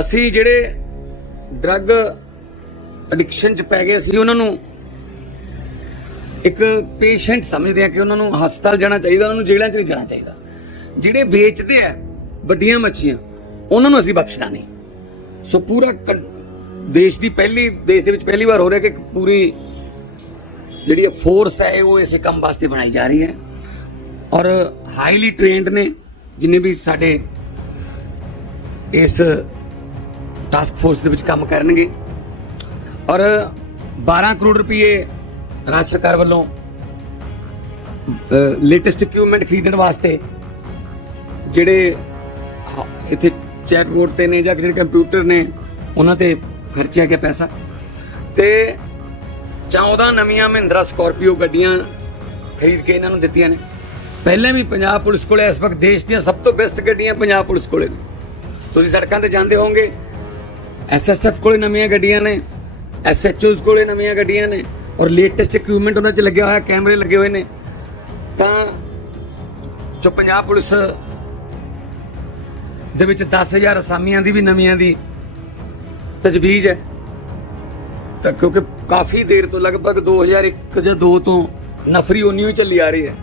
ਅਸੀਂ ਜਿਹੜੇ drug addiction ਚ ਪੈ ਗਏ ਸੀ ਉਹਨਾਂ ਨੂੰ ਇੱਕ ਪੇਸ਼ੈਂਟ ਸਮਝਦੇ ਆ ਕਿ ਉਹਨਾਂ ਨੂੰ ਹਸਪਤਾਲ ਜਾਣਾ ਚਾਹੀਦਾ, ਉਹਨਾਂ ਨੂੰ ਜੇਲ੍ਹਾਂ 'ਚ ਨਹੀਂ ਜਾਣਾ ਚਾਹੀਦਾ। ਜਿਹੜੇ ਵੇਚਦੇ ਆ, ਵੱਡੀਆਂ ਮੱਛੀਆਂ, ਉਹਨਾਂ ਨੂੰ ਅਸੀਂ ਬਖਸ਼ਣਾ ਨਹੀਂ। ਸੋ ਪੂਰਾ ਕੰ- ਦੇਸ਼ ਦੀ ਪਹਿਲੀ, ਦੇਸ਼ ਦੇ ਵਿੱਚ ਪਹਿਲੀ ਵਾਰ ਹੋ ਰਿਹਾ ਕਿ ਪੂਰੀ ਜਿਹੜੀ ਫੋਰਸ ਹੈ, ਉਹ ਇਸੇ ਕੰਮ ਵਾਸਤੇ ਬਣਾਈ ਜਾ ਰਹੀ ਹੈ। ਔਰ ਹਾਈਲੀ ਟ੍ਰੇਨਡ ਨੇ, ਜਿੰਨੇ ਵੀ ਸਾਡੇ ਇਸ ਟਾਸਕ ਫੋਰਸ ਦੇ ਵਿੱਚ ਕੰਮ ਕਰਨਗੇ। ਔਰ 12 ਕਰੋੜ ਰੁਪਏ ਰਾਜ ਸਰਕਾਰ ਵੱਲੋਂ ਲੇਟੈਸਟ ਇਕਵਿਪਮੈਂਟ ਖਰੀਦਣ ਵਾਸਤੇ ਜਿਹੜੇ ਇੱਥੇ ਚੈਟਬੋਰਡ ਤੇ ਨੇ ਜਾਂ ਜਿਹੜੇ ਕੰਪਿਊਟਰ ਨੇ, ਉਹਨਾਂ ਤੇ ਖਰਚਿਆ ਗਿਆ ਪੈਸਾ। ਤੇ 14 ਨਵੀਆਂ ਮਹਿੰਦਰਾ ਸਕਾਰਪੀਓ ਗੱਡੀਆਂ ਖਰੀਦ ਕੇ ਇਹਨਾਂ ਨੂੰ ਦਿੱਤੀਆਂ ਨੇ। ਪਹਿਲਾਂ ਵੀ ਪੰਜਾਬ ਪੁਲਿਸ ਕੋਲੇ ਇਸ ਵਕਤ ਦੇਸ਼ ਦੀਆਂ ਸਭ ਤੋਂ ਬੈਸਟ ਗੱਡੀਆਂ ਪੰਜਾਬ ਪੁਲਿਸ ਕੋਲੇ ਨੇ। ਤੁਸੀਂ ਸੜਕਾਂ ਤੇ ਜਾਂਦੇ ਹੋਵੋਗੇ ਐਸਐਸਐਫ ਕੋਲੇ ਨਵੀਆਂ ਗੱਡੀਆਂ ਨੇ ਐਸਐਚਓਸ ਕੋਲੇ ਨਵੀਆਂ ਗੱਡੀਆਂ ਨੇ ਔਰ ਲੇਟੈਸਟ ਇਕਵਿਪਮੈਂਟ ਉਹਨਾਂ 'ਚ ਲੱਗਿਆ ਹੋਇਆ, ਕੈਮਰੇ ਲੱਗੇ ਹੋਏ ਨੇ। ਤਾਂ ਜੋ ਪੰਜਾਬ ਪੁਲਿਸ ਦੇ ਵਿੱਚ 10000 ਅਸਾਮੀਆਂ ਦੀ ਵੀ ਨਵੀਆਂ ਦੀ ਤਜਵੀਜ਼ ਹੈ, ਤਾਂ ਕਿਉਂਕਿ ਕਾਫੀ ਦੇਰ ਤੋਂ ਲਗਭਗ 2001 ਜਾਂ 2 ਤੋਂ ਨਫਰੀ ਉਨੀ ਹੀ ਚੱਲੀ ਆ ਰਹੀ ਹੈ।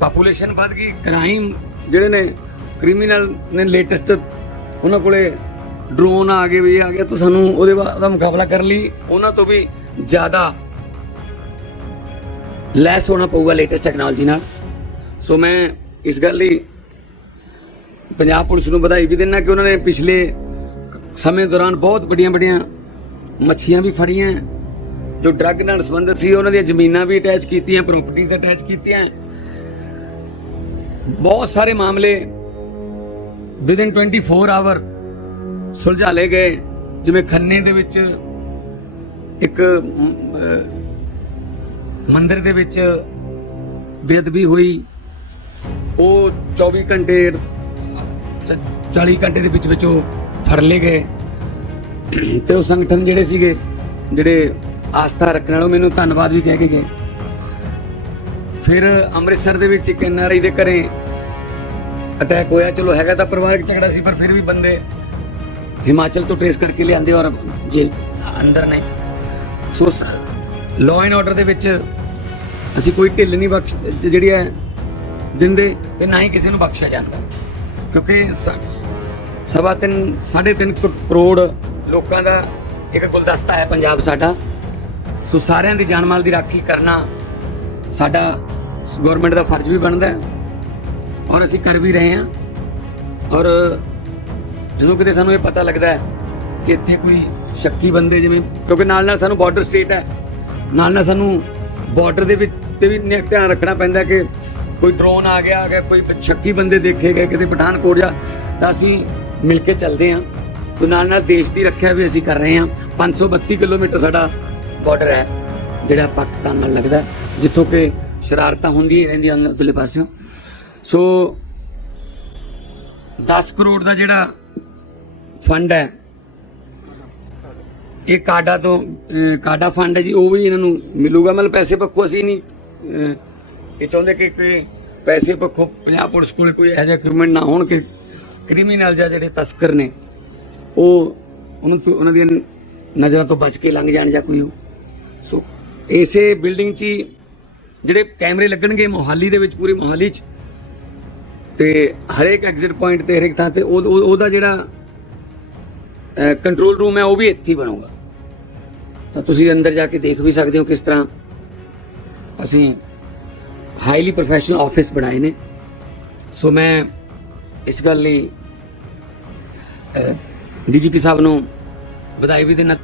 ਪਾਪੂਲੇਸ਼ਨ ਵੱਧ ਗਈ ਕ੍ਰਾਈਮ ਜਿਹੜੇ ਨੇ ਕ੍ਰਿਮੀਨਲ ਨੇ ਲੇਟੈਸਟ ਉਹਨਾਂ ਕੋਲੇ ਡਰੋਨ ਆ ਗਏ ਵੀ ਆ ਗਿਆ ਤਾਂ ਸਾਨੂੰ ਉਹਦੇ ਬਾਅਦ ਦਾ ਮੁਕਾਬਲਾ ਕਰਨ ਲਈ। ਉਹਨਾਂ ਤੋਂ ਵੀ ਜ਼ਿਆਦਾ ਲੈਸ ਹੋਣਾ ਪਊਗਾ ਲੇਟੈਸਟ ਟੈਕਨੋਲੋਜੀ ਨਾਲ। ਸੋ ਮੈਂ ਇਸ ਗੱਲ ਲਈ ਪੰਜਾਬ ਪੁਲਿਸ ਨੂੰ ਵਧਾਈ ਵੀ ਦਿੰਦਾ ਕਿ ਉਹਨਾਂ ਨੇ ਪਿਛਲੇ ਸਮੇਂ ਦੌਰਾਨ ਬਹੁਤ ਵੱਡੀਆਂ ਵੱਡੀਆਂ ਮੱਛੀਆਂ ਵੀ ਫੜੀਆਂ। ਜੋ ਡਰੱਗ ਨਾਲ ਸੰਬੰਧਿਤ ਸੀ, ਉਹਨਾਂ ਦੀਆਂ ਜ਼ਮੀਨਾਂ ਵੀ ਅਟੈਚ ਕੀਤੀਆਂ ਪ੍ਰਾਪਰਟੀਆਂ ਅਟੈਚ ਕੀਤੀਆਂ। ਬਹੁਤ ਸਾਰੇ ਮਾਮਲੇ ਵਿਦਿਨ 24 ਆਵਰ ਸੁਲਝਾ ਲਏ ਗਏ। ਜਿਵੇਂ ਖੰਨੇ ਦੇ ਵਿੱਚ ਇੱਕ ਮ, ਮੰਦਿਰ ਦੇ ਵਿੱਚ ਬੇਅਦਬੀ ਹੋਈ। ਉਹ 24 ਘੰਟੇ ਚ- 40 ਘੰਟੇ ਦੇ ਵਿੱਚ ਵਿੱਚ ਉਹ ਫੜ ਲਏ ਗਏ। ਤੇ ਉਹ ਸੰਗਠਨ ਜਿਹੜੇ ਸੀਗੇ ਜਿਹੜੇ ਆਸਥਾ ਰੱਖਣ ਵਾਲੇ ਮੈਨੂੰ ਧੰਨਵਾਦ ਵੀ ਕਹਿ ਕੇ ਗਏ। ਫਿਰ ਅੰਮ੍ਰਿਤਸਰ ਦੇ ਵਿੱਚ ਇੱਕ ਐਨਆਰਆਈ ਦੇ ਘਰੇ ਅਟੈਕ ਹੋਇਆ। ਚਲੋ ਹੈਗਾ ਤਾਂ ਪਰਿਵਾਰਕ ਝਗੜਾ ਸੀ ਪਰ ਫਿਰ ਵੀ ਬੰਦੇ ਹਿਮਾਚਲ ਤੋਂ ਟ੍ਰੇਸ ਕਰਕੇ ਲਿਆਂਦੇ ਔਰ ਜੇਲ੍ਹ ਅੰਦਰ ਨੇ ਸੋ ਲਾਅ ਐਂਡ ਆਰਡਰ ਦੇ ਵਿੱਚ ਅਸੀਂ ਕੋਈ ਢਿੱਲ ਨਹੀਂ ਬਖਸ਼ ਜਿਹੜੀ ਹੈ ਦਿੰਦੇ ਤੇ ਨਾ ਹੀ ਕਿਸੇ ਨੂੰ ਬਖਸ਼ਿਆ ਜਾਂਦਾ ਕਿਉਂਕਿ ਸਵਾ ਤਿੰਨ ਸਾਢੇ ਤਿੰਨ ਕੁ ਕਰੋੜ ਲੋਕਾਂ ਦਾ ਇੱਕ ਗੁਲਦਸਤਾ ਹੈ ਪੰਜਾਬ ਸਾਡਾ ਸੋ ਸਾਰਿਆਂ ਦੀ ਜਾਨ ਮਾਲ ਦੀ ਰਾਖੀ ਕਰਨਾ ਸਾਡਾ ਗਵਰਨਮੈਂਟ ਦਾ ਫਰਜ਼ ਵੀ ਬਣਦਾ ਹੈ ਔਰ ਅਸੀਂ ਕਰ ਵੀ ਰਹੇ ਹਾਂ ਔਰ ਜਦੋਂ ਕਿਤੇ ਸਾਨੂੰ ਇਹ ਪਤਾ ਲੱਗਦਾ ਹੈ ਕਿ ਇੱਥੇ ਕੋਈ ਸ਼ੱਕੀ ਬੰਦੇ ਜਿਵੇਂ, ਕਿਉਂਕਿ ਨਾਲ ਨਾਲ ਸਾਨੂੰ ਬਾਰਡਰ ਸਟੇਟ ਹੈ, ਨਾਲ ਨਾਲ ਸਾਨੂੰ ਬਾਰਡਰ ਦੇ ਵਿੱਚ ਤੇ ਵੀ ਨਿ- ਧਿਆਨ ਰੱਖਣਾ ਪੈਂਦਾ ਕਿ ਕੋਈ ਡਰੋਨ ਆ ਗਿਆ ਆ ਗਿਆ ਕੋਈ ਸ਼ੱਕੀ ਬੰਦੇ ਦੇਖੇ ਗਏ, ਕਿਤੇ ਪਠਾਨਕੋਟ ਜਾਂ, ਤਾਂ ਅਸੀਂ ਮਿਲ ਕੇ ਚੱਲਦੇ ਹਾਂ। ਤੇ ਨਾਲ ਨਾਲ ਦੇਸ਼ ਦੀ ਰੱਖਿਆ ਵੀ ਅਸੀਂ ਕਰ ਰਹੇ ਹਾਂ। 532 ਕਿਲੋਮੀਟਰ ਸਾਡਾ ਬਾਰਡਰ ਹੈ, ਜਿਹੜਾ ਪਾਕਿਸਤਾਨ ਨਾਲ ਲੱਗਦਾ ਜਿੱਥੋਂ ਕਿ ਸ਼ਰਾਰਤਾਂ ਹੁੰਦੀਆਂ ਰਹਿੰਦੀਆਂ ਨੇ ਉਧਰਲੇ ਪਾਸਿਓਂ। ਸੋ 10 ਕਰੋੜ ਦਾ ਜਿਹੜਾ ਫੰਡ ਹੈ ਇਹ ਕਾਡਾ ਤੋਂ ਕਾਡਾ ਫੰਡ ਹੈ ਜੀ, ਉਹ ਵੀ ਇਹਨਾਂ ਨੂੰ ਮਿਲੂਗਾ ਮਤਲਬ ਪੈਸੇ ਪੱਖੋਂ ਅਸੀਂ ਨਹੀਂ ਇਹ ਚਾਹੁੰਦੇ ਕਿ ਕੋਈ ਪੈਸੇ ਪੱਖੋਂ ਪੰਜਾਬ ਪੁਲਿਸ ਕੋਲ ਕੋਈ ਇਹੋ ਜਿਹਾ ਇਕਵਿਪਮੈਂਟ ਨਾ ਹੋਣ ਕਿ ਕ੍ਰਿਮੀਨਲ ਜਾਂ ਜਿਹੜੇ ਤਸਕਰ ਨੇ, ਉਹ ਉਹਨਾਂ ਤੋਂ ਉਹਨਾਂ ਦੀਆਂ ਨਜ਼ਰਾਂ ਤੋਂ ਬਚ ਕੇ ਲੰਘ ਜਾਣ ਜਾਂ ਕੋਈ ਉਹ। ਸੋ, ਇਸੇ ਬਿਲਡਿੰਗ 'ਚ ਹੀ ਜਿਹੜੇ ਕੈਮਰੇ ਲੱਗਣਗੇ ਮੋਹਾਲੀ ਦੇ ਵਿੱਚ, ਪੂਰੀ ਮੋਹਾਲੀ 'ਚ, ਤੇ ਹਰੇਕ ਐਗਜ਼ਿਟ ਪੁਆਇੰਟ ਤੇ ਹਰੇਕ ਥਾਂ ਤੇ ਉਹਦਾ ਜਿਹੜਾ ਕੰਟਰੋਲ ਰੂਮ ਹੈ, ਉਹ ਵੀ ਇੱਥੇ ਹੀ ਬਣੂਗਾ। ਤਾਂ ਤੁਸੀਂ ਅੰਦਰ ਜਾ ਕੇ ਦੇਖ ਵੀ ਸਕਦੇ ਹੋ ਕਿਸ ਤਰ੍ਹਾਂ ਅਸੀਂ ਹਾਈਲੀ ਪ੍ਰੋਫੈਸ਼ਨਲ ਆਫਿਸ ਬਣਾਏ ਨੇ। ਸੋ ਮੈਂ ਇਸ ਗੱਲ ਲਈ ਡੀਜੀਪੀ ਸਾਹਿਬ ਨੂੰ ਵਧਾਈ ਵੀ ਦੇਣਾ